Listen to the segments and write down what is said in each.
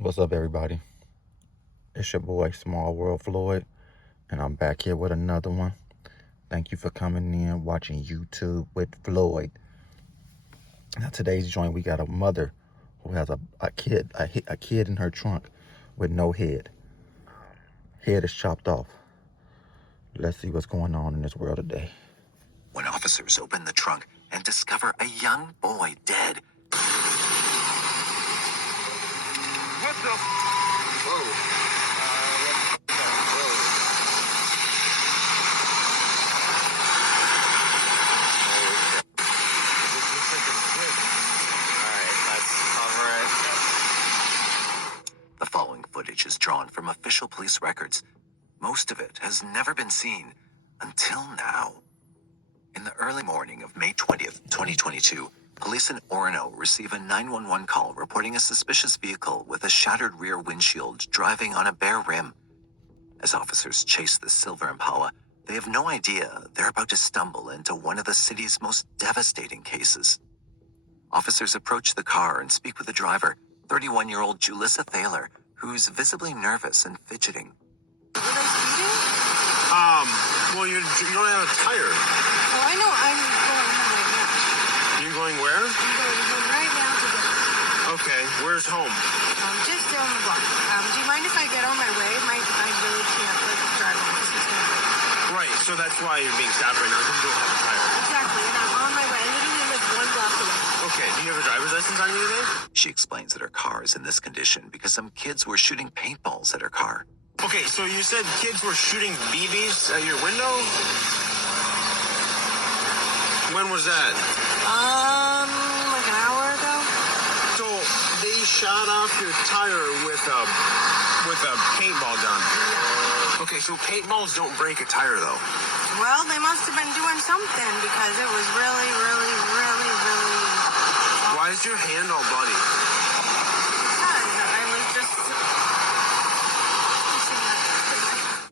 What's up, everybody? It's your boy, Small World Floyd, and I'm back here with another one. Thank you for coming in, watching YouTube with Floyd. Now, today's joint, we got a mother who has a kid in her trunk with no head. Head is chopped off. Let's see what's going on in this world today. When officers open the trunk and discover a young boy dead. What the? Whoa. The following footage is drawn from official police records. Most of it has never been seen until now. In the early morning of May 20th, 2022, police in Orono receive a 911 call reporting a suspicious vehicle with a shattered rear windshield driving on a bare rim. As officers chase the silver Impala, they have no idea they're about to stumble into one of the city's most devastating cases. Officers approach the car and speak with the driver, 31-year-old Julissa Thaler, who's visibly nervous and fidgeting. Were they speeding? Well, you don't have a tire. Oh, I know. I'm going home right now. You going where? I'm going home right now to dinner. Okay, where's home? Just down the block. Do you mind if I get on my way? I really can't drive on this. It's gonna hurt. Right, so that's why you're being stopped right now, because you don't have a tire. Exactly, and I'm on my way. I literally live 1 block away. Okay, do you have a driver's license on you today? She explains that her car is in this condition because some kids were shooting paintballs at her car. Okay, so you said kids were shooting BBs at your window? When was that? Like an hour ago. So they shot off your tire with a paintball gun. Yeah. Okay, so paintballs don't break a tire though. Well, they must have been doing something because it was really. Why is your hand all bloody? I was just.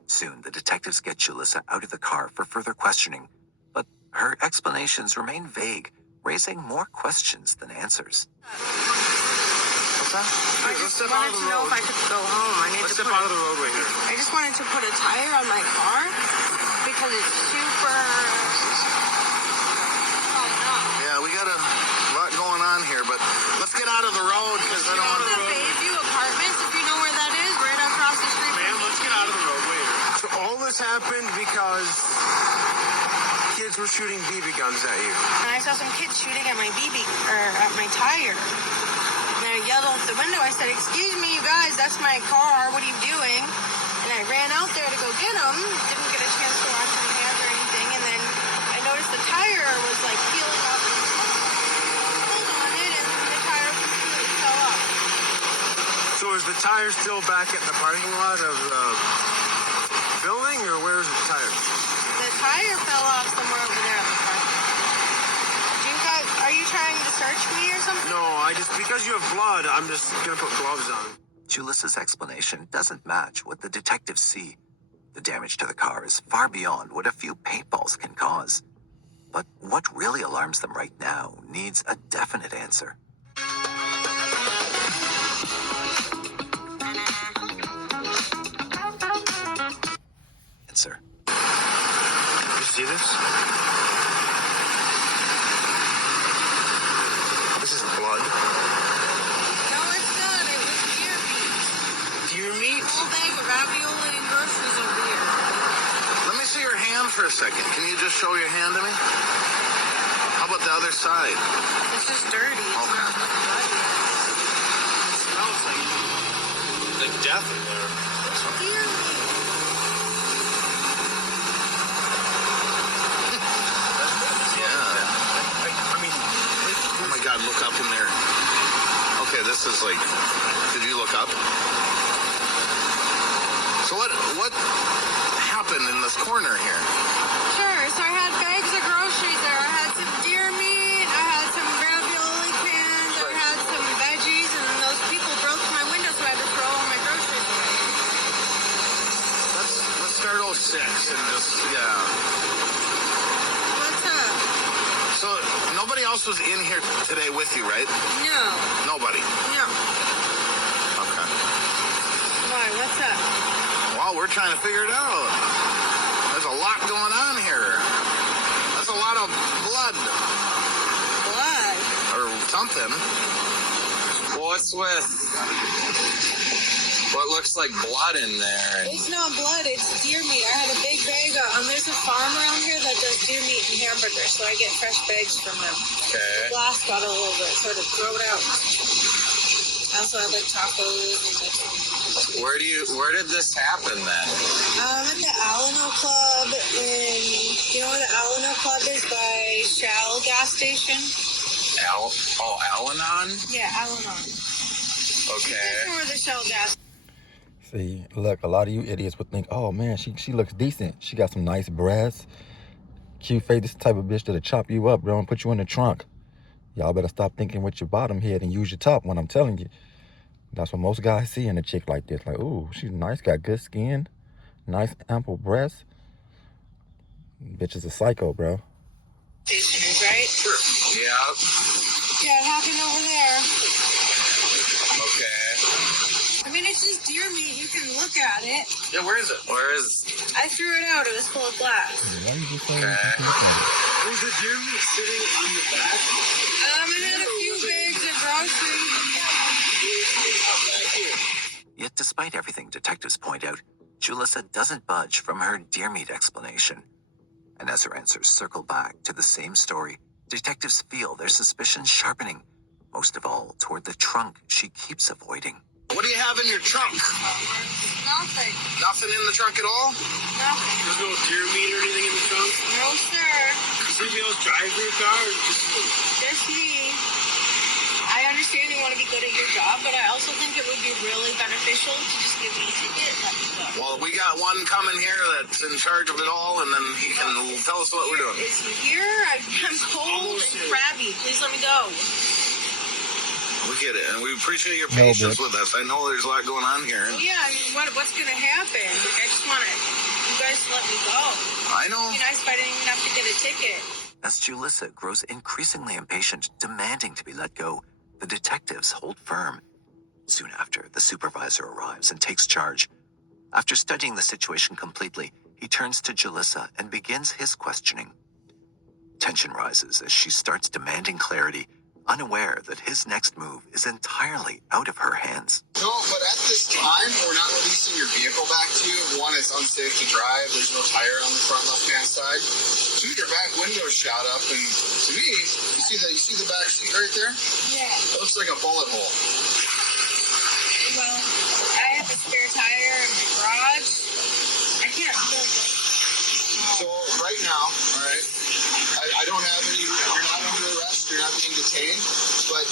Soon, the detectives get Julissa out of the car for further questioning, but her explanations remain vague, raising more questions than answers. What's that? I just wanted to know if I could go home. Let's step out of the roadway here. I just wanted to put a tire on my car because it's super. Yeah, we got a lot going on here, but let's get out of the road because I don't want The Bayview Apartments, if you know where that is, right across the street. Ma'am, let's get out of the roadway here. So all this happened because kids were shooting BB guns at you. And I saw some kids shooting at my at my tire. And I yelled out the window. I said, "Excuse me, you guys, that's my car. What are you doing?" And I ran out there to go get them. Didn't get a chance to wash my hands or anything. And then I noticed the tire was like peeling off. Pulled on it, and the tire completely fell off. So is the tire still back at the parking lot of the building, or where's the tire? The tire fell off somewhere over there at the park. Are you trying to search me or something? No, because you have blood, I'm just gonna put gloves on. Julissa's explanation doesn't match what the detectives see. The damage to the car is far beyond what a few paintballs can cause. But what really alarms them right now needs a definite answer. Answer. You see this? This is blood. No, it's not. It was deer meat. Deer meat? A whole bag of ravioli and groceries over here. Let me see your hand for a second. Can you just show your hand to me? How about the other side? It's just dirty. It's Okay. not bloody. It smells like death in there. Deer meat. Yeah. I mean, Oh my God, look up in there. Okay, this is like, did you look up? So what happened in this corner here? Sure. So I had bags of groceries there. I had some deer meat. I had some ravioli cans. I had some veggies, and those people broke my window, so I had to throw all my groceries away. Let's start 06 and just, yeah. What's up? So nobody else was in here today with you, right? No. Nobody. No. Okay. trying to figure it out. There's a lot going on here. That's a lot of blood Blood. or something. What's with what looks like blood in there? It's not blood, it's deer meat. I had a big bag of, there's a farm around here that does deer meat and hamburgers, so I get fresh bags from them. Okay. Glass got all over it, so I had to throw it out. I also have like tacos and like, Where did this happen then? at the Alano Club in, do you know where the Alano Club is by Shell gas station? Al-Anon? Yeah, Alano. Okay. That's where the Shell gas. See, look, a lot of you idiots would think, oh man, she looks decent. She got some nice breasts, cute face. This type of bitch that'll chop you up, bro, and put you in the trunk. Y'all better stop thinking with your bottom head and use your top when I'm telling you. That's what most guys see in a chick like this. Like, ooh, she's nice, got good skin, nice ample breasts. Bitch is a psycho, bro. Station is, right? Sure. Yeah. Yeah, it happened over there. Okay. I mean, it's just deer meat. You can look at it. Yeah, where is it? Where is? I threw it out. It was full of glass. Why you just saying Okay. Oh. Is the deer meat sitting on the back? I had a few bags of groceries. Yet despite everything detectives point out, Julissa doesn't budge from her deer meat explanation. And as her answers circle back to the same story, detectives feel their suspicions sharpening, most of all toward the trunk she keeps avoiding. What do you have in your trunk? Nothing. Nothing in the trunk at all? Nothing. There's no deer meat or anything in the trunk? No, sir. Somebody else drive your car or just Just me. I understand you want to be good at your job, but I also think it would be really beneficial to just give me a ticket and let me go. Well, we got one coming here that's in charge of it all, and then he can tell us what we're doing. Is he here? I'm cold and crabby. Please let me go. We get it, and we appreciate your No, patience bitch. with us. I know there's a lot going on here. Well, yeah, I mean, what's going to happen? Like, I just want you guys to let me go. I know. It'd be nice if I didn't even have to get a ticket. As Julissa grows increasingly impatient, demanding to be let go, the detectives hold firm. Soon after, the supervisor arrives and takes charge. After studying the situation completely, he turns to Julissa and begins his questioning. Tension rises as she starts demanding clarity, unaware that his next move is entirely out of her hands. No, but at this time, we're not releasing your vehicle back to you. One, it's unsafe to drive. There's no tire on the front left-hand side. Two, your back window's shot up, and to me, you see the back seat right there? Yeah. It looks like a bullet hole. Well, I have a spare tire in my garage. I can't feel it. So right now, all right, I don't have any. You're not under arrest. You're not being detained, but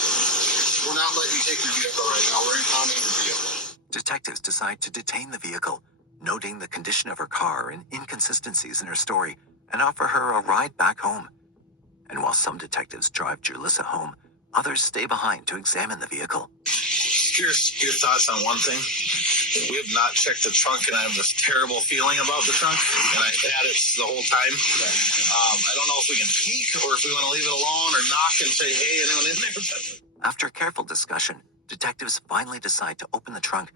we're not letting you take your vehicle right now. We're impounding your vehicle. Detectives decide to detain the vehicle, noting the condition of her car and inconsistencies in her story, and offer her a ride back home. And while some detectives drive Julissa home, others stay behind to examine the vehicle. Here's your thoughts on one thing. We have not checked the trunk, and I have this terrible feeling about the trunk, and I've had it the whole time. I don't know if we can peek or if we want to leave it alone or knock and say, hey, anyone in there? After careful discussion, detectives finally decide to open the trunk,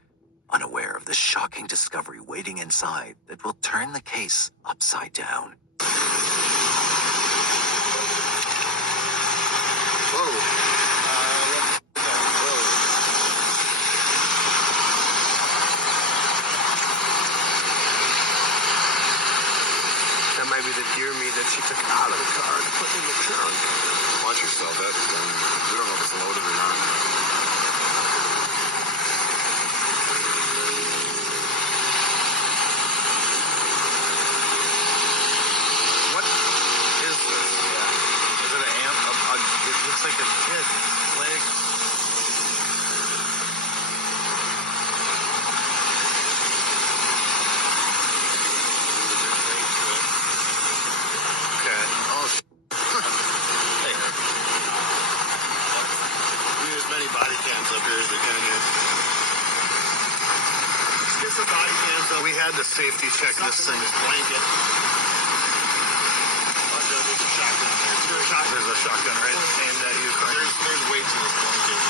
unaware of the shocking discovery waiting inside that will turn the case upside down. that might be the deer meat that she took out of the car to put in the trunk. Watch yourself. We don't know if it's loaded or not. What is this? Is it an ant? It looks like a kid's leg. Okay. Oh, hey. We need as many body cams up here as we can here. Get some body cams up. We had to safety check this thing. Blanket. There's a shotgun there. There's a shotgun right aimed at you. There's weight to this blanket.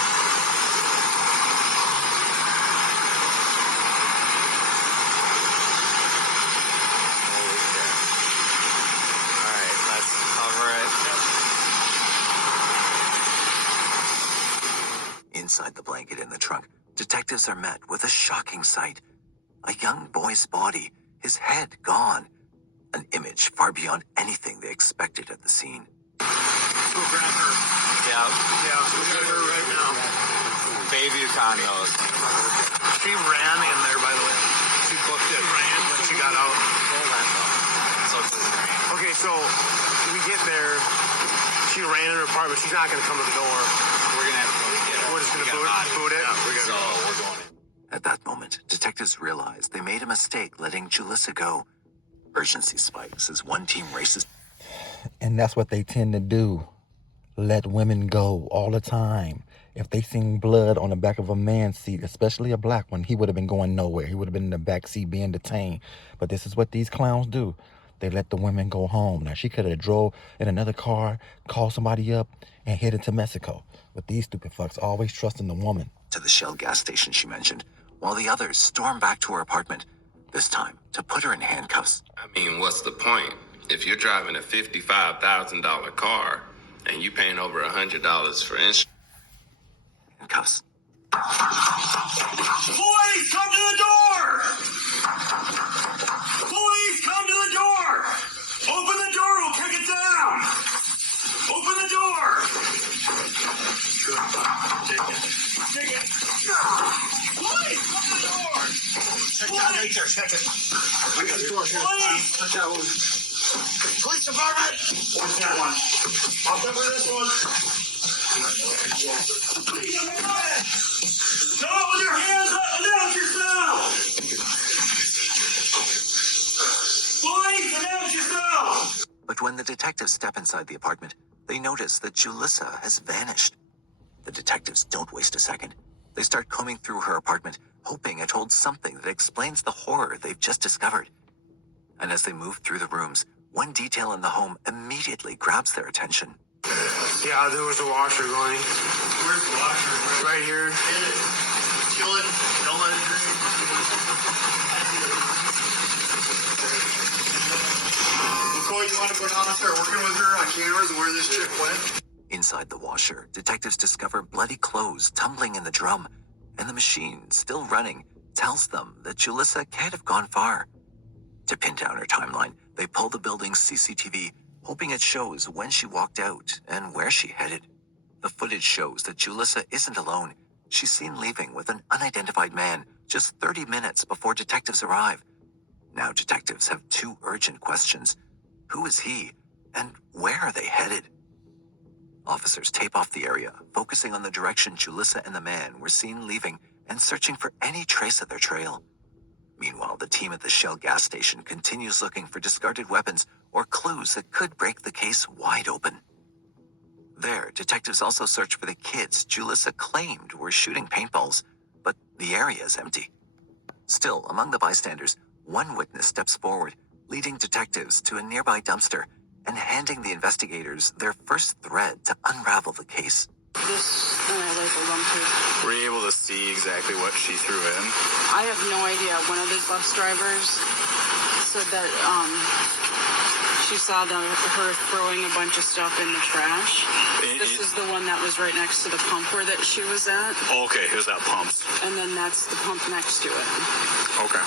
Inside the blanket in the trunk, detectives are met with a shocking sight. A young boy's body, his head gone. An image far beyond anything they expected at the scene. Go grab her. Yeah. Yeah, go get her right now. Baby condos. She ran in there, by the way. She booked it. She ran when she got out. Okay, so we get there. She ran in her apartment. She's not going to come to the door. We're gonna have to go get her. We're just going to boot it. Yeah, we're going in. At that moment, detectives realized they made a mistake letting Julissa go. Urgency spikes as one team races. And that's what they tend to do. Let women go all the time. If they seen blood on the back of a man's seat, especially a black one, he would have been going nowhere. He would have been in the back seat being detained. But this is what these clowns do. They let the women go home. Now, she could have drove in another car, called somebody up, and headed to Mexico. But these stupid fucks always trusting the woman. To the Shell gas station she mentioned, while the others storm back to her apartment, this time to put her in handcuffs. I mean, what's the point? If you're driving a $55,000 car and you paying over $100 for insurance. Handcuffs. Police, come to the door! Police, come to the door! Open the door, we'll kick it down! Open the door! Take it. Police, come to the door! Check that right there, check it. I got the door here. Police! Check that one. Police department! What's that one? I'll cover this one. No, with your hands up! Announce yourself! Police, announce yourself! But when the detectives step inside the apartment, they notice that Julissa has vanished. The detectives don't waste a second. They start combing through her apartment, hoping it holds something that explains the horror they've just discovered. And as they move through the rooms, one detail in the home immediately grabs their attention. Yeah, there was a washer going. Where's the washer? Right here. Hit it. Chill it. Don't let it drink. McCoy, you want to go down and start working with her on cameras and where this chick went? Inside the washer, detectives discover bloody clothes tumbling in the drum, and the machine, still running, tells them that Julissa can't have gone far. To pin down her timeline, they pull the building's CCTV, hoping it shows when she walked out and where she headed. The footage shows that Julissa isn't alone. She's seen leaving with an unidentified man just 30 minutes before detectives arrive. Now detectives have two urgent questions. Who is he, and where are they headed? Officers tape off the area, focusing on the direction Julissa and the man were seen leaving and searching for any trace of their trail. Meanwhile, the team at the Shell gas station continues looking for discarded weapons or clues that could break the case wide open. There, detectives also search for the kids Julissa claimed were shooting paintballs, but the area is empty. Still, among the bystanders, one witness steps forward, leading detectives to a nearby dumpster and handing the investigators their first thread to unravel the case. This like a lump too. Were you able to see exactly what she threw in? I have no idea. One of the bus drivers said that she saw her throwing a bunch of stuff in the trash. This is the one that was right next to the pump where that she was at. Oh, okay, here's that pump. And then that's the pump next to it. Okay.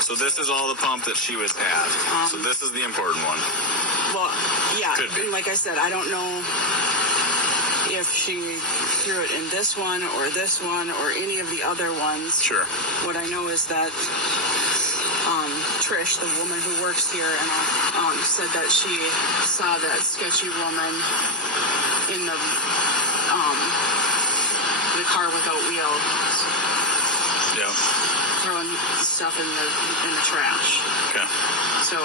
So this is all the pump that she was at. So this is the important one. Well, yeah. Could be. And like I said, I don't know if she threw it in this one or any of the other ones. Sure. What I know is that Trish, the woman who works here, and said that she saw that sketchy woman in the car without wheels. Yeah. Throwing stuff in the trash. Okay. So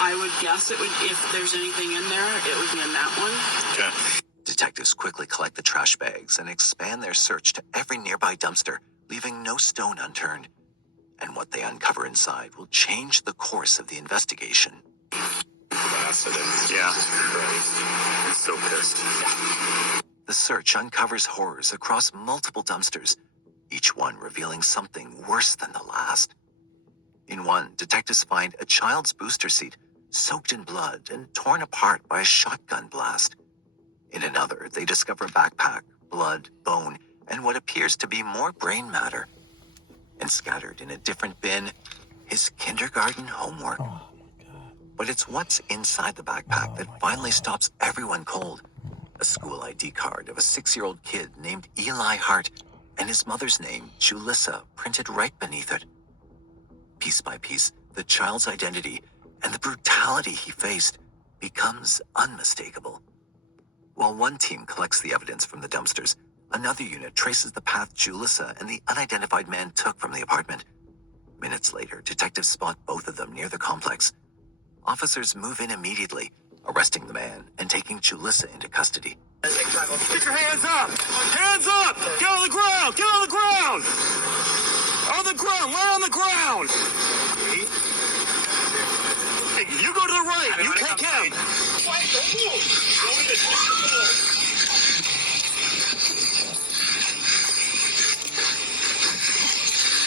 I would guess it would, if there's anything in there, it would be in that one. Okay. Detectives quickly collect the trash bags and expand their search to every nearby dumpster, leaving no stone unturned. And what they uncover inside will change the course of the investigation. Blasted him. Yeah. He's so pissed. The search uncovers horrors across multiple dumpsters, each one revealing something worse than the last. In one, detectives find a child's booster seat soaked in blood and torn apart by a shotgun blast. In another, they discover a backpack, blood, bone, and what appears to be more brain matter. And scattered in a different bin, his kindergarten homework. But it's what's inside the backpack that finally stops everyone cold. A school ID card of a 6-year-old kid named Eli Hart, and his mother's name, Julissa, printed right beneath it. Piece by piece, the child's identity and the brutality he faced becomes unmistakable. While one team collects the evidence from the dumpsters, another unit traces the path Julissa and the unidentified man took from the apartment. Minutes later, detectives spot both of them near the complex. Officers move in immediately, arresting the man and taking Julissa into custody. Get your hands up! Hands up! Get on the ground! Get on the ground! On the ground! Lay on the ground! Hey, you go to the right! You take him! Don't move!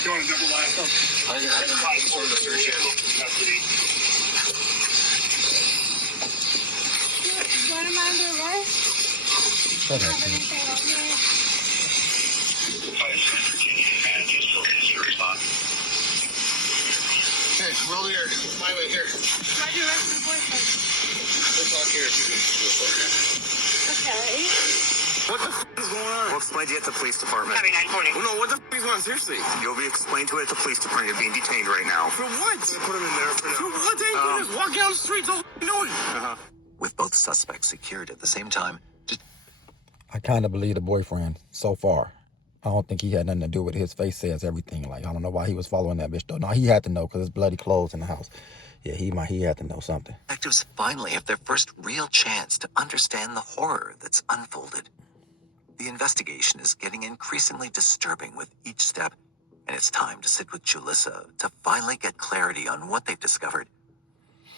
You want a double life? I'm for the search custody. What am I under arrest? Shut I up, don't have dude. anything on me. Hey, roll here. My way here. Why'd you arrest my boyfriend? We'll talk here if you can do this, okay? Okay. What the is going on? We'll explain to you at the police department. Well, no, what the is going on? Seriously. You'll be explained to it at the police department. You're being detained right now. For what? Put him in there for For now. what? They ain't doing this. Walk down the street. Don't know it. With both suspects secured at the same time, I kind of believe the boyfriend so far. I don't think he had nothing to do with it. His face says everything. Like, I don't know why he was following that bitch, though. No, he had to know because his bloody clothes in the house. Yeah, he had to know something. detectives finally have their first real chance to understand the horror that's unfolded. The investigation is getting increasingly disturbing with each step, and it's time to sit with Julissa to finally get clarity on what they've discovered.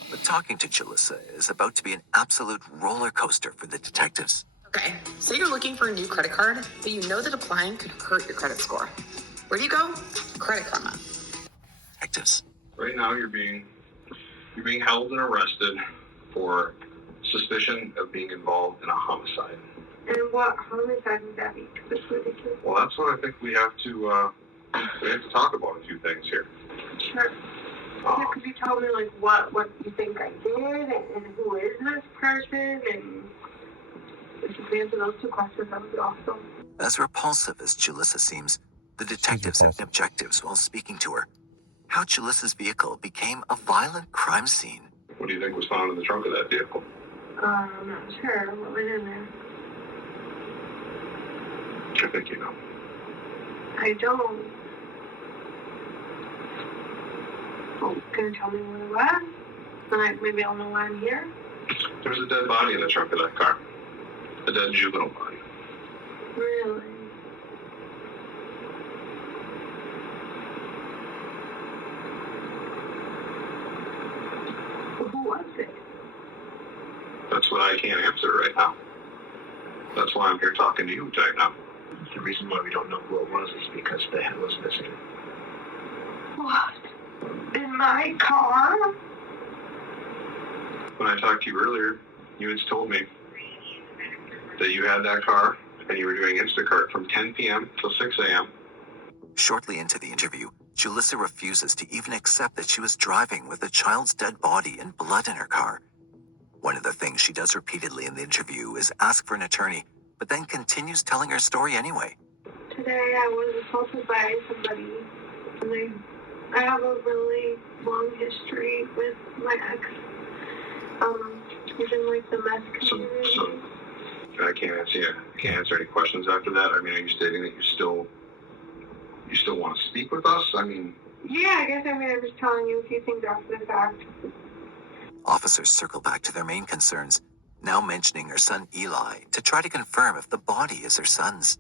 But talking to Julissa is about to be an absolute roller coaster for the detectives. Okay, so you're looking for a new credit card, but you know that applying could hurt your credit score. Where do you go? Credit Karma. Detectives. Right now, you're being held and arrested for suspicion of being involved in a homicide. And what homicide would that be? This is ridiculous. Well, that's what I think we have to talk about a few things here. Sure. Yeah, could you tell me like what you think I did and who is this person, and if you could answer those two questions, that would be awesome. As repulsive as Julissa seems, the detectives have objectives while speaking to her. How Julissa's vehicle became a violent crime scene. What do you think was found in the trunk of that vehicle? I'm not sure what was in there. I think you know. I don't. Oh, can you tell me what it was? Then maybe I'll know why I'm here. There's a dead body in the trunk of that car. A dead juvenile body. Really? Who was it? That's what I can't answer right now. That's why I'm here talking to you right now. The reason why we don't know who it was is because the head was missing. What? In my car? When I talked to you earlier, you had told me that you had that car and you were doing Instacart from 10 p.m. till 6 a.m. Shortly into the interview, Julissa refuses to even accept that she was driving with a child's dead body and blood in her car. One of the things she does repeatedly in the interview is ask for an attorney, but then continues telling her story anyway. Today I was assaulted by somebody, and I have a really long history with my ex. He's in like the meth community. So I can't answer any questions after that. I mean, are you stating that you still want to speak with us? I mean, Yeah, I guess I'm just telling you a few things after the fact. Officers circle back to their main concerns, now mentioning her son Eli to try to confirm if the body is her son's.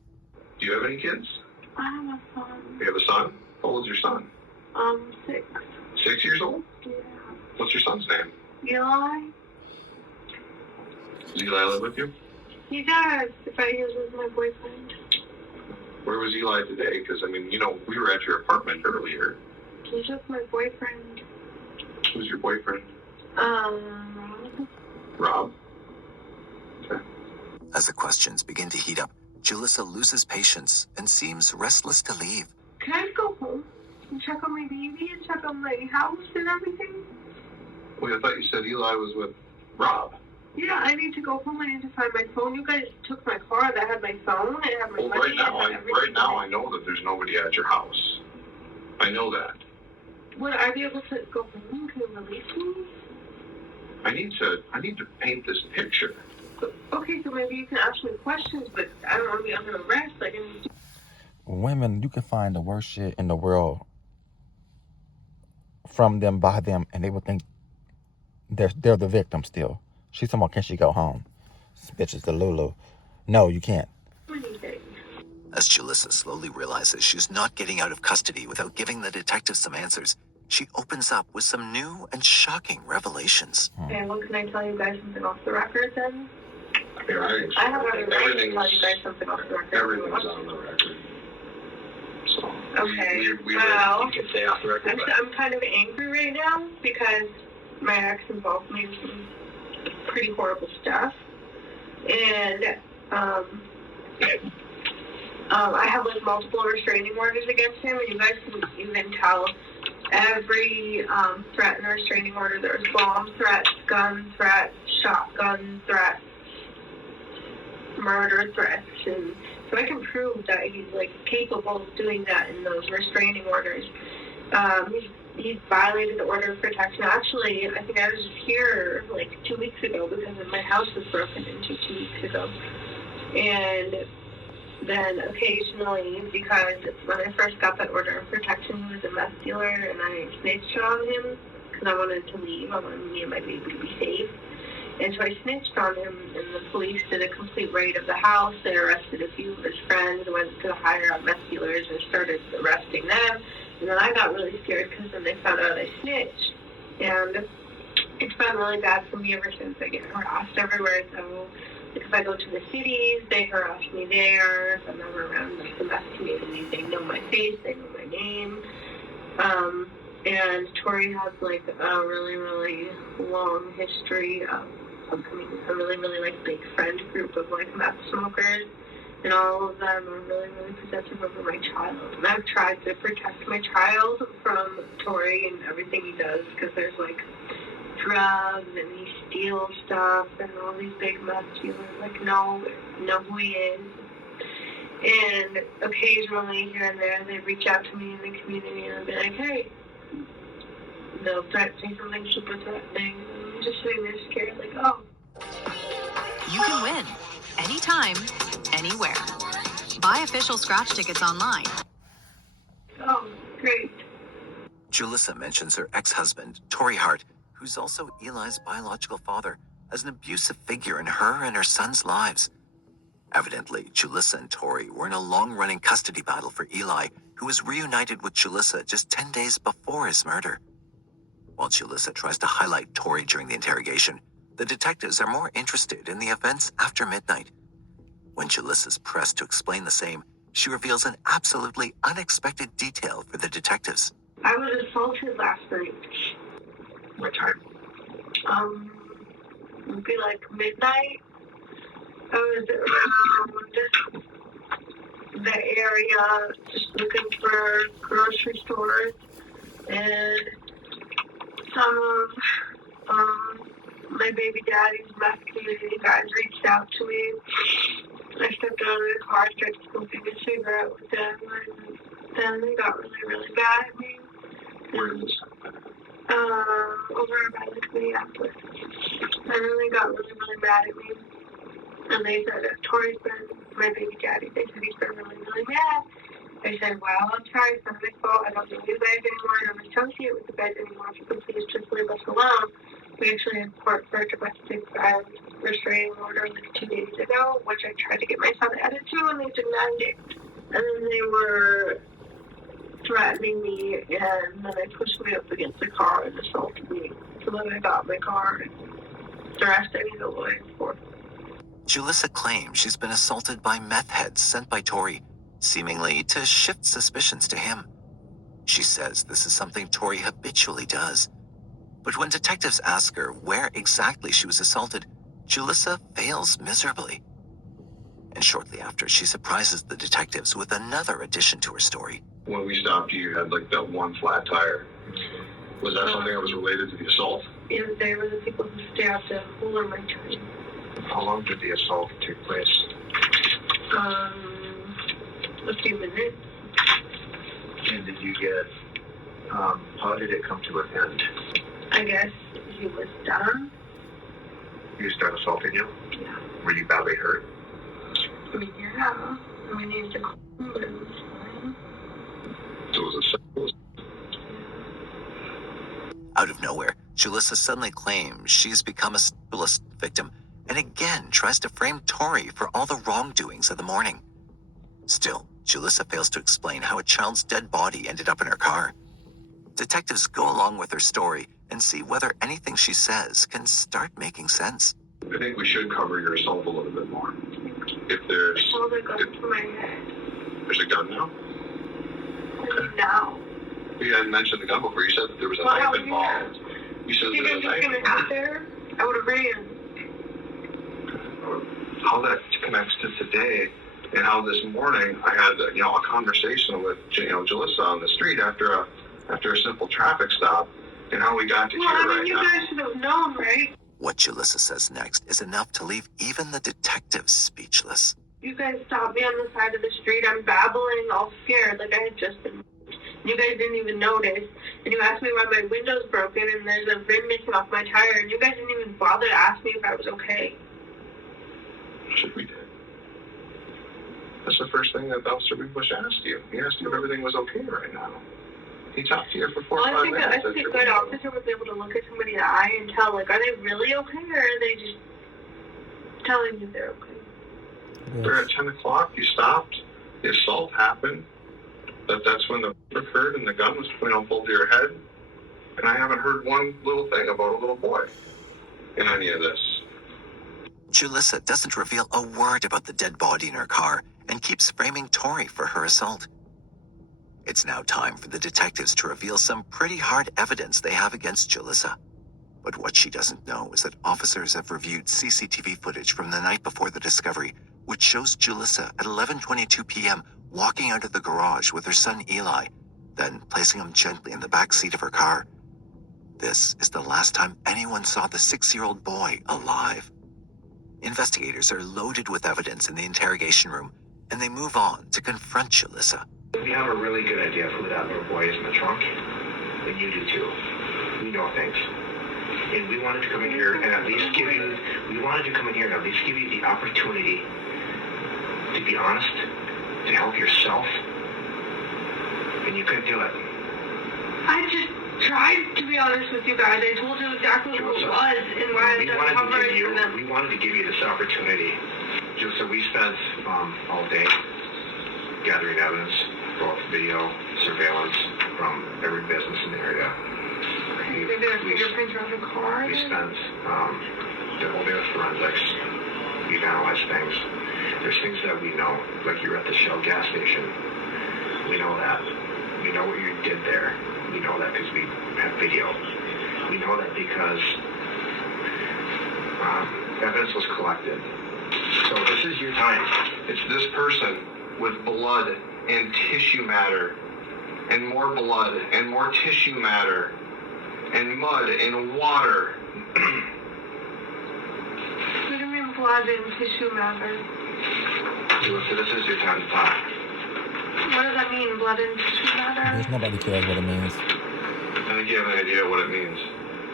do you have any kids? I have a son. You have a son? How old is your son? 6. 6 years old? Yeah. What's your son's name? Eli? Does Eli live with you? He does, but he was with my boyfriend. Where was Eli today? Because, I mean, you know, we were at your apartment earlier. He's just my boyfriend. Who's your boyfriend? Rob. Rob? Okay. As the questions begin to heat up, Julissa loses patience and seems restless to leave. Can I go home and check on my baby and check on my house and everything? Well, I thought you said Eli was with Rob. Yeah, I need to go home. I need to find my phone. You guys took my car that had my phone. I had my money. Right now, I know that there's nobody at your house. I know that. Would I be able to go home? Can you release me? I need to paint this picture. Okay, so maybe you can ask me questions, but I don't want to be under arrest. Like, Women, you can find the worst shit in the world from them, by them, and they will think they're the victim still. She's talking about, can she go home? This bitch is the Lulu. No, you can't. As Julissa slowly realizes she's not getting out of custody without giving the detective some answers, she opens up with some new and shocking revelations. Okay, well, can I tell you guys something off the record then? I have every right to tell you guys something off the record. Everything's on the record. So, okay, well, you can say off the record. I'm kind of angry right now because my ex involved me in some pretty horrible stuff. And, I have like multiple restraining orders against him, and you guys can even tell every threat in the restraining order. There's bomb threats, gun threats, shotgun threats, murder threats, and so I can prove that he's like capable of doing that in those restraining orders. He's violated the order of protection. Actually, I think I was here like 2 weeks ago because my house was broken into 2 weeks ago. And then occasionally, because when I first got that order of protection, he was a meth dealer, and I snitched on him because I wanted to leave. I wanted me and my baby to be safe. And so I snitched on him, and the police did a complete raid of the house. They arrested a few of his friends, went to the higher-up meth dealers, and started arresting them. And then I got really scared because then they found out I snitched. And it's been really bad for me ever since. I get harassed everywhere I go. Like if I go to the cities, they harass me there. If I'm ever around like the meth community, they know my face, they know my name. And Tori has like a really, really long history of becoming a really, really like big friend group of like meth smokers. And all of them are really, really possessive over my child. And I've tried to protect my child from Tori and everything he does, because there's like drugs and he steals stuff, and all these big meth dealers like know who he is. And occasionally here and there they reach out to me in the community and they'll be like, hey, they'll say something super threatening. I'm just sitting there scared, like, oh. You can win anytime, anywhere. Buy official scratch tickets online. Oh, great. Julissa mentions her ex-husband, Tori Hart, who's also Eli's biological father, as an abusive figure in her and her son's lives. Evidently, Julissa and Tori were in a long-running custody battle for Eli, who was reunited with Julissa just 10 days before his murder. While Julissa tries to highlight Tori during the interrogation, the detectives are more interested in the events after midnight. When Julissa's pressed to explain the same, she reveals an absolutely unexpected detail for the detectives. I was assaulted last night. What time? It'd be like midnight. I was around the area just looking for grocery stores, and some of my baby daddy's meth community guys reached out to me. I stepped out of the car, started smoking a cigarette with them, and then they got really, really mad at me. And over by like Minneapolis. And then they got really, really mad at me. And they said that Tori's been my baby daddy. They said he's been really, really mad. I said, well, I'm sorry, it's not my fault. I don't know you guys anymore. I don't associate with you guys anymore. If you could please just leave us alone. We actually had court for a domestic violence restraining order like 2 days ago, which I tried to get my son added to, and they denied it. And then they were threatening me, and then they pushed me up against the car and assaulted me. So then I got in my car, and the rest I need a lawyer for. Julissa claims she's been assaulted by meth heads sent by Tori, seemingly to shift suspicions to him. She says this is something Tori habitually does. But when detectives ask her where exactly she was assaulted, Julissa fails miserably. And shortly after, she surprises the detectives with another addition to her story. When we stopped you, you had like that one flat tire. Was that something that was related to the assault? Yeah, they were the people who stabbed a hole in my tire. How long did the assault take place? A few minutes. And did you get, how did it come to an end? I guess he was done. He started assaulting you? Yeah. Were you badly hurt? Yeah. We needed to call him, but it was fine. So it was Out of nowhere, Julissa suddenly claims she's become a specialist victim and again tries to frame Tori for all the wrongdoings of the morning. Still, Julissa fails to explain how a child's dead body ended up in her car. Detectives go along with her story and see whether anything she says can start making sense. I think we should cover your assault a little bit more. If there's... Hold the gun to my head. There's a gun now? Okay. Now. You hadn't mentioned the gun before. You said that there was a Well, how knife would you know? involved. You said You there guys was a just knife gonna involved. sit there? I would have ran. How that connects to today and how this morning I had a conversation with Julissa on the street after a simple traffic stop and how we got to Well, here I mean, right you now. guys should have known, right? What Julissa says next is enough to leave even the detectives speechless. You guys stopped me on the side of the street. I'm babbling, all scared, like I had just been. You guys didn't even notice. And you asked me why my window's broken and there's a rim missing off my tire. And you guys didn't even bother to ask me if I was okay. Should we did. That's the first thing that Officer Bush asked you. He asked you if everything was okay right now. He talked to you for 4 or Well, 5 I think minutes. a good officer was able to look at somebody in the eye and tell, like, are they really okay or are they just telling you they're okay? There at 10 o'clock, you stopped. The assault happened. That's when the occurred and the gun was pulled to your head. And I haven't heard one little thing about a little boy in any of this. Julissa doesn't reveal a word about the dead body in her car and keeps framing Tori for her assault. It's now time for the detectives to reveal some pretty hard evidence they have against Julissa. But what she doesn't know is that officers have reviewed CCTV footage from the night before the discovery, which shows Julissa at 11:22 p.m. walking out of the garage with her son Eli, then placing him gently in the back seat of her car. This is the last time anyone saw the 6-year-old boy alive. Investigators are loaded with evidence in the interrogation room, and they move on to confront Julissa. We have a really good idea of who that little boy is in the trunk, and you do too. We know things. And we wanted to come in here and at least give you, the opportunity to be honest, to help yourself, and you couldn't do it. I just tried to be honest with you guys. I told you exactly who it was and why I've done coverage for them. We wanted to give you this opportunity. So we spent all day gathering evidence, both video, surveillance from every business in the area. Maybe there's fingerprints around the car. We spent the whole day with forensics. We've analyzed things. There's things that we know, like you're at the Shell gas station. We know that. We know what you did there. We know that because we have video. We know that because evidence was collected. So this is your time. It's this person with blood and tissue matter, and more blood and more tissue matter, and mud and water. What do you mean blood and tissue matter? So this is your time to talk. What does that mean, blood and tissue matter? Nobody cares what it means. I think you have an idea what it means.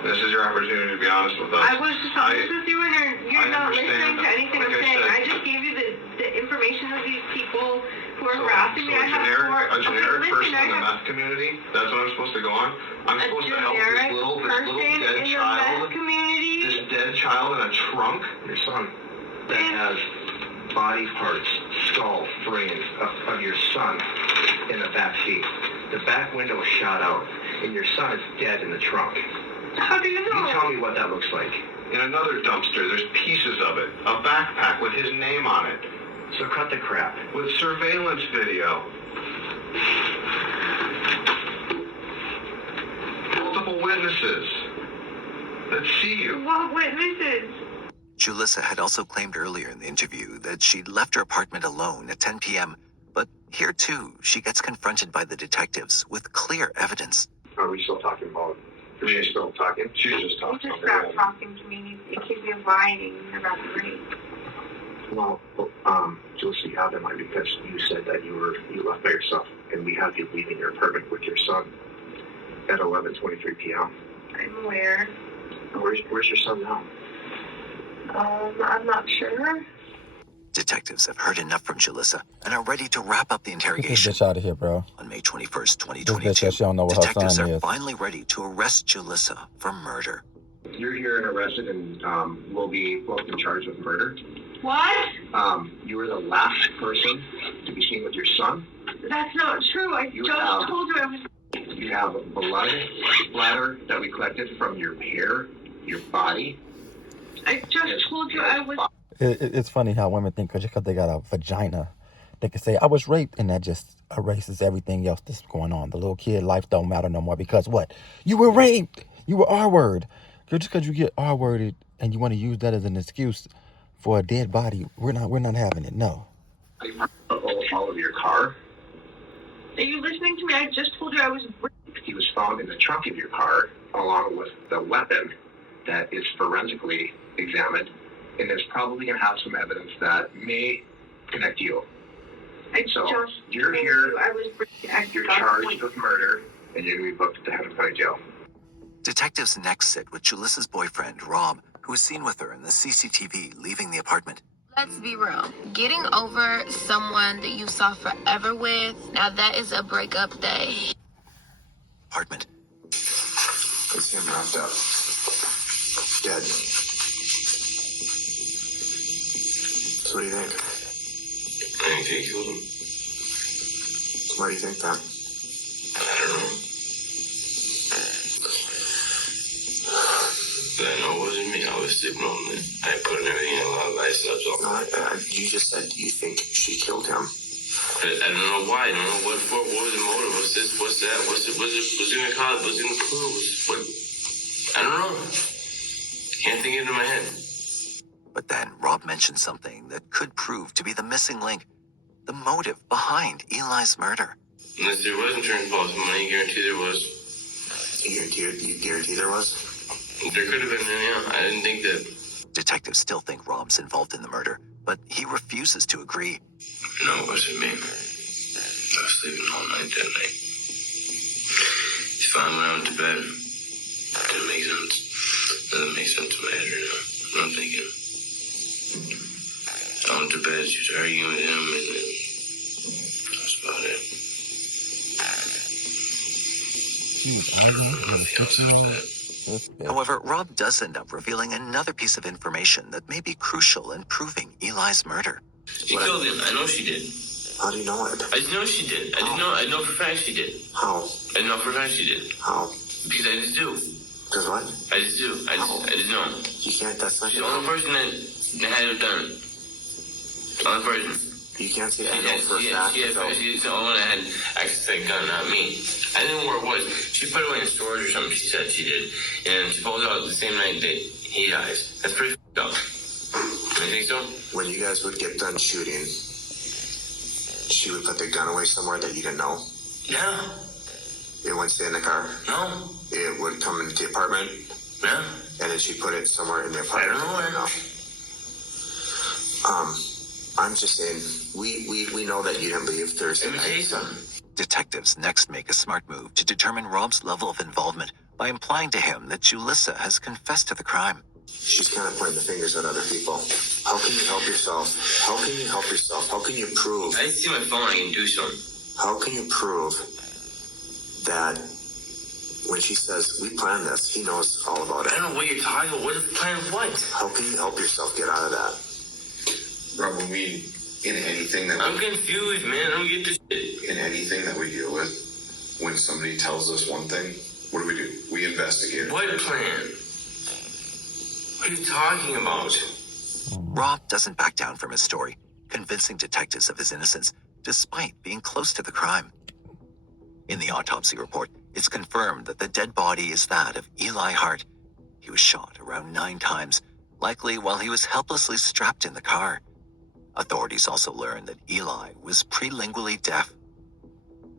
This is your opportunity to be honest with us. I was just honest with you, and you're not listening to anything I'm saying. I just gave you the information of these people who are harassing me. I have A generic person in the meth community? That's what I'm supposed to go on? I'm supposed to help this little dead child? This dead child in a trunk? Your son that has body parts, skull, brain of your son in the back seat. The back window is shot out, and your son is dead in the trunk. How do you know? You tell me what that looks like. In another dumpster, there's pieces of it. A backpack with his name on it. So cut the crap. With surveillance video. Multiple witnesses that see you. What witnesses? Julissa had also claimed earlier in the interview that she'd left her apartment alone at 10 p.m., but here too, she gets confronted by the detectives with clear evidence. Are we still talking about? Is she still talking? She's just You talking. just stopped talking to me. You keep me lying about the rape. Well, Julissa, you have that mind because you said that you left by yourself, and we have you leaving your apartment with your son at 11:23 p.m. I'm aware. Where's your son now? I'm not sure. Detectives have heard enough from Julissa and are ready to wrap up the Get this interrogation. bitch out of here, bro. On May 21st, This bitch 2022, says she don't know what her detectives son are is. finally ready to arrest Julissa for murder. You're here and arrested, and will be both in charge of murder. What? You were the last person to be seen with your son. That's not true. I You just have- told you I was. You have blood splatter that we collected from your hair, your body. I just told you I was. It's funny how women think just because they got a vagina, they can say, I was raped, and that just erases everything else that's going on. The little kid life don't matter no more because what? You were raped. You were R-word. Just because you get R-worded and you want to use that as an excuse for a dead body, we're not having it. No. All of your car. Are you listening to me? I just told you I was. He was found in the trunk of your car along with the weapon that is forensically examined, and is probably going to have some evidence that may connect you. So you're told here, you I was. you're charged with murder, and you're going to be booked at the Hennepin County Jail. Detectives next sit with Julissa's boyfriend, Rob, who was seen with her in the CCTV leaving the apartment. Let's be real. Getting over someone that you saw forever with, now that is a breakup day. Apartment. It's him wrapped up. Dead. So what do you think? I think they killed him. Why do you think that? I don't know. But I know it wasn't me. I was sitting on it. I put everything in a lot of lights up. So You just said you think she killed him. I don't know why. I don't know what for. What was the motive? What's this? What's that? What's it? What's in the cause? What's in the clue? What? I don't know. Can't think it in my head. But then Rob mentioned something that could prove to be the missing link, the motive behind Eli's murder. Unless there was insurance policy money, guarantee there was. You guarantee there was? There could have been, yeah. I didn't think that. Detectives still think Rob's involved in the murder, but he refuses to agree. No, it wasn't me. I was sleeping all night that night. It's fine when I went to bed. Didn't make sense. Doesn't make sense in my head right now. I'm thinking. I went to bed, she was arguing with him, and then that's about it. However, Rob does end up revealing another piece of information that may be crucial in proving Eli's murder. She killed him. I know she did. How do you know it? I know she did. I know for a fact she did. How? I know for a fact she did. How? Because I just do. Because what? I just do. I just know. You can't, that's not She's the only person that had it done. The only person. You can't say I know for a fact. She's the only one that had access to that gun, not me. I didn't know where it was. She put it away in storage or something, she said she did. And she pulled it out the same night that he dies. That's pretty f***ed up. You think so? When you guys would get done shooting, she would put the gun away somewhere that you didn't know? Yeah. It wouldn't stay in the car? No. It would come into the apartment? Yeah. And then she put it somewhere in the apartment? I don't know where. I'm just saying, we know that you didn't leave Thursday night. Detectives next make a smart move to determine Rob's level of involvement by implying to him that Julissa has confessed to the crime. She's kind of pointing the fingers at other people. How can you help yourself? How can you help yourself? How can you prove? I see my phone, I can do something. How can you prove that when she says, we planned this, he knows all about it? I don't know what you're talking about. What is the plan of what? How can you help yourself get out of that? Rob, when we, in anything that I'm confused, man. I don't get this shit. In anything that we deal with, when somebody tells us one thing, what do? We investigate it. What plan? What are you talking about? Rob doesn't back down from his story, convincing detectives of his innocence, despite being close to the crime. In the autopsy report, it's confirmed that the dead body is that of Eli Hart. He was shot around 9 times, likely while he was helplessly strapped in the car. Authorities also learned that Eli was prelingually deaf.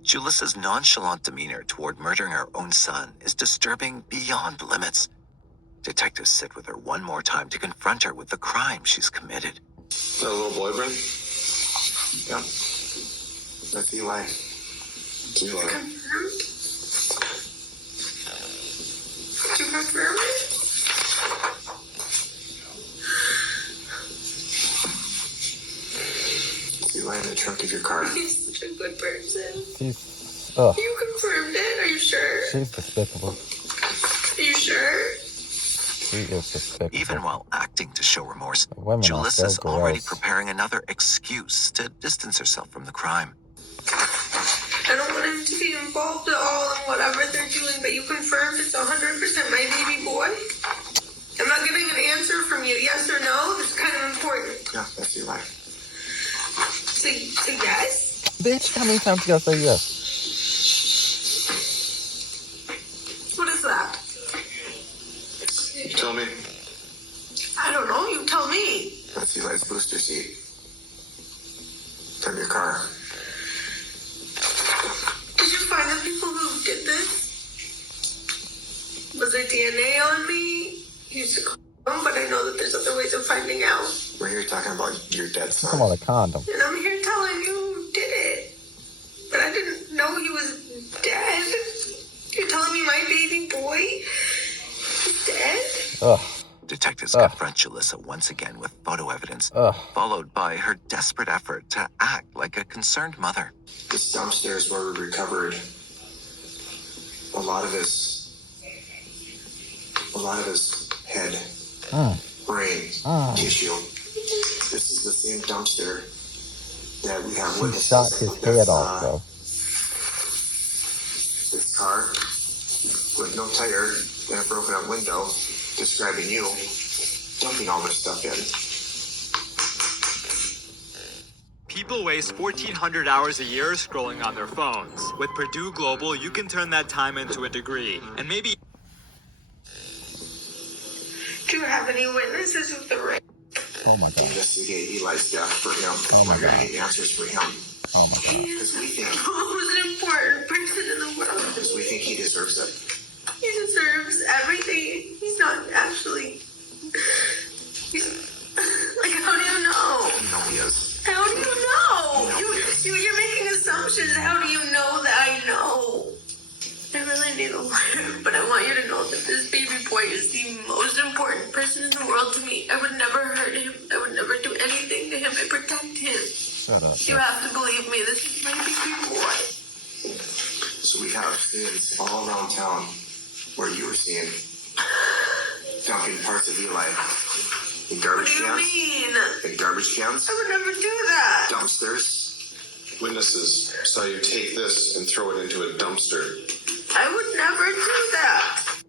Julissa's nonchalant demeanor toward murdering her own son is disturbing beyond limits. Detectives sit with her one more time to confront her with the crime she's committed. Is that a little boy, Brent? Yeah. That's Eli. It's Eli. Confirmed? Did you confirm it? It's Eli in the trunk of your car. He's such a good person. She's, You confirmed it? Are you sure? she's despicable. Are you sure? She is despicable. Even while acting to show remorse, Women are so Julissa's already gross. preparing another excuse to distance herself from the crime. I don't want him to be involved at all in whatever they're doing, but you confirmed it's 100% my baby boy? I'm not getting an answer from you, yes or no? This is kind of important. Yeah, that's Eli. So yes? Bitch, how many times you gotta say yes? What is that? You tell me. I don't know, you tell me. That's Eli's booster seat. From your car. Did you find the people who did this? Was there DNA on me? You used to call them, but I know that there's other ways of finding out. We're here talking about your dead son. Come on, a condom. And I'm here telling you who did it. But I didn't know he was dead. You're telling me my baby boy is dead? Ugh. Detectives confront Julissa once again with photo evidence, followed by her desperate effort to act like a concerned mother. This dumpster is where we recovered a lot of his head, brain, tissue. This is the same dumpster that we have She witnesses shot his of head off, though. This car with no tire and a broken up window, describing you dumping all this stuff in. People waste 1,400 hours a year scrolling on their phones. With Purdue Global, you can turn that time into a degree. And maybe... Do you have any witnesses of the rape? Oh my God. Investigate Eli's death for him. Oh my We're God. gonna get answers for him. Oh my God. Because we think Who's an important person in the world? because we think he deserves it. He deserves everything. He's not actually. He's like, how do you know? You know he is. How do you know? You're making assumptions. How do you know that I know? I really need a lawyer, but I want you to know that this baby boy is the most important person in the world to me. I would never hurt him. I would never do anything to him. I protect him. Shut up. You have to believe me. This is my baby boy. So we have students all around town where you were seeing dumping parts of Eli in What garbage do you cans. mean? In garbage cans, I would never do that. dumpsters. Witnesses saw you take this and throw it into a dumpster. I would never do that.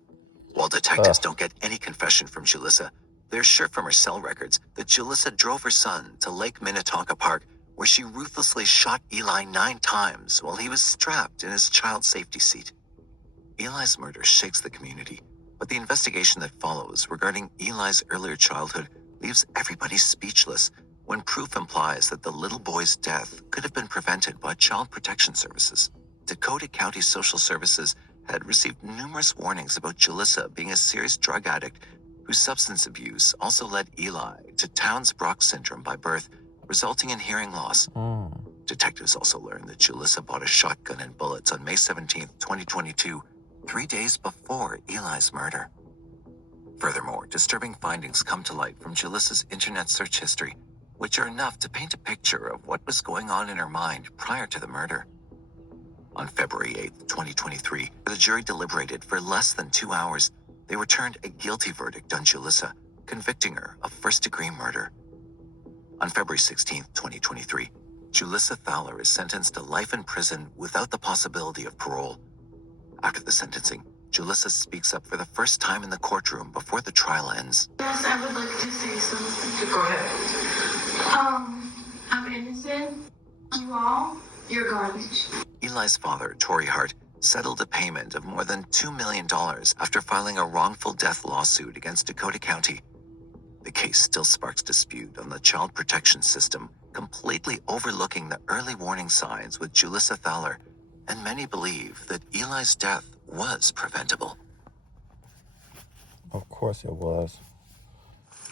While detectives don't get any confession from Julissa, they're sure from her cell records that Julissa drove her son to Lake Minnetonka Park, where she ruthlessly shot Eli 9 times while he was strapped in his child safety seat. Eli's murder shakes the community, but the investigation that follows regarding Eli's earlier childhood leaves everybody speechless when proof implies that the little boy's death could have been prevented by Child Protection Services. Dakota County Social Services had received numerous warnings about Julissa being a serious drug addict whose substance abuse also led Eli to Townes-Brock syndrome by birth, resulting in hearing loss. Detectives also learned that Julissa bought a shotgun and bullets on May 17, 2022, 3 days before Eli's murder. Furthermore, disturbing findings come to light from Julissa's internet search history, which are enough to paint a picture of what was going on in her mind prior to the murder. On February 8, 2023, the jury deliberated for less than 2 hours. They returned a guilty verdict on Julissa, convicting her of first-degree murder. On February 16, 2023, Julissa Thaler is sentenced to life in prison without the possibility of parole. After the sentencing, Julissa speaks up for the first time in the courtroom before the trial ends. Yes, I would like to say something. Go ahead. I'm innocent. You all, you're garbage. Eli's father, Tory Hart, settled a payment of more than $2 million after filing a wrongful death lawsuit against Dakota County. The case still sparks dispute on the child protection system, completely overlooking the early warning signs with Julissa Thaler, and many believe that Eli's death was preventable. Of course it was.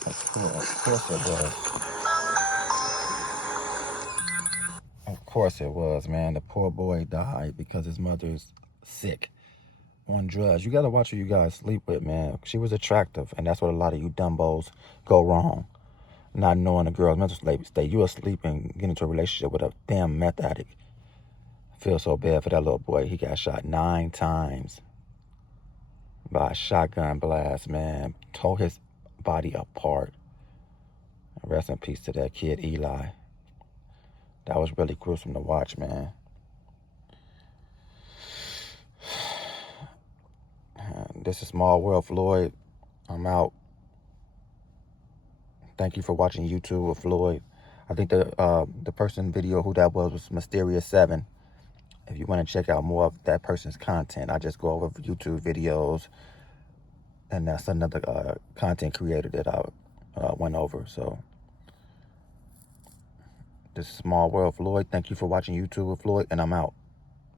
Of course it was. Of course it was, man. The poor boy died because his mother's sick on drugs. You gotta watch who you guys sleep with, man. She was attractive, and that's what a lot of you dumbos go wrong. Not knowing a girl's mental state. You asleep and get into a relationship with a damn meth addict. I feel so bad for that little boy. He got shot 9 times by a shotgun blast, man. Tore his body apart. Rest in peace to that kid, Eli. That was really gruesome to watch, man. This is Small World Floyd. I'm out. Thank you for watching YouTube with Floyd. I think the person video who that was Mysterious 7. If you want to check out more of that person's content, I just go over YouTube videos, and that's another content creator that I went over. So this is Small World Floyd. Thank you for watching YouTube with Floyd, and I'm out.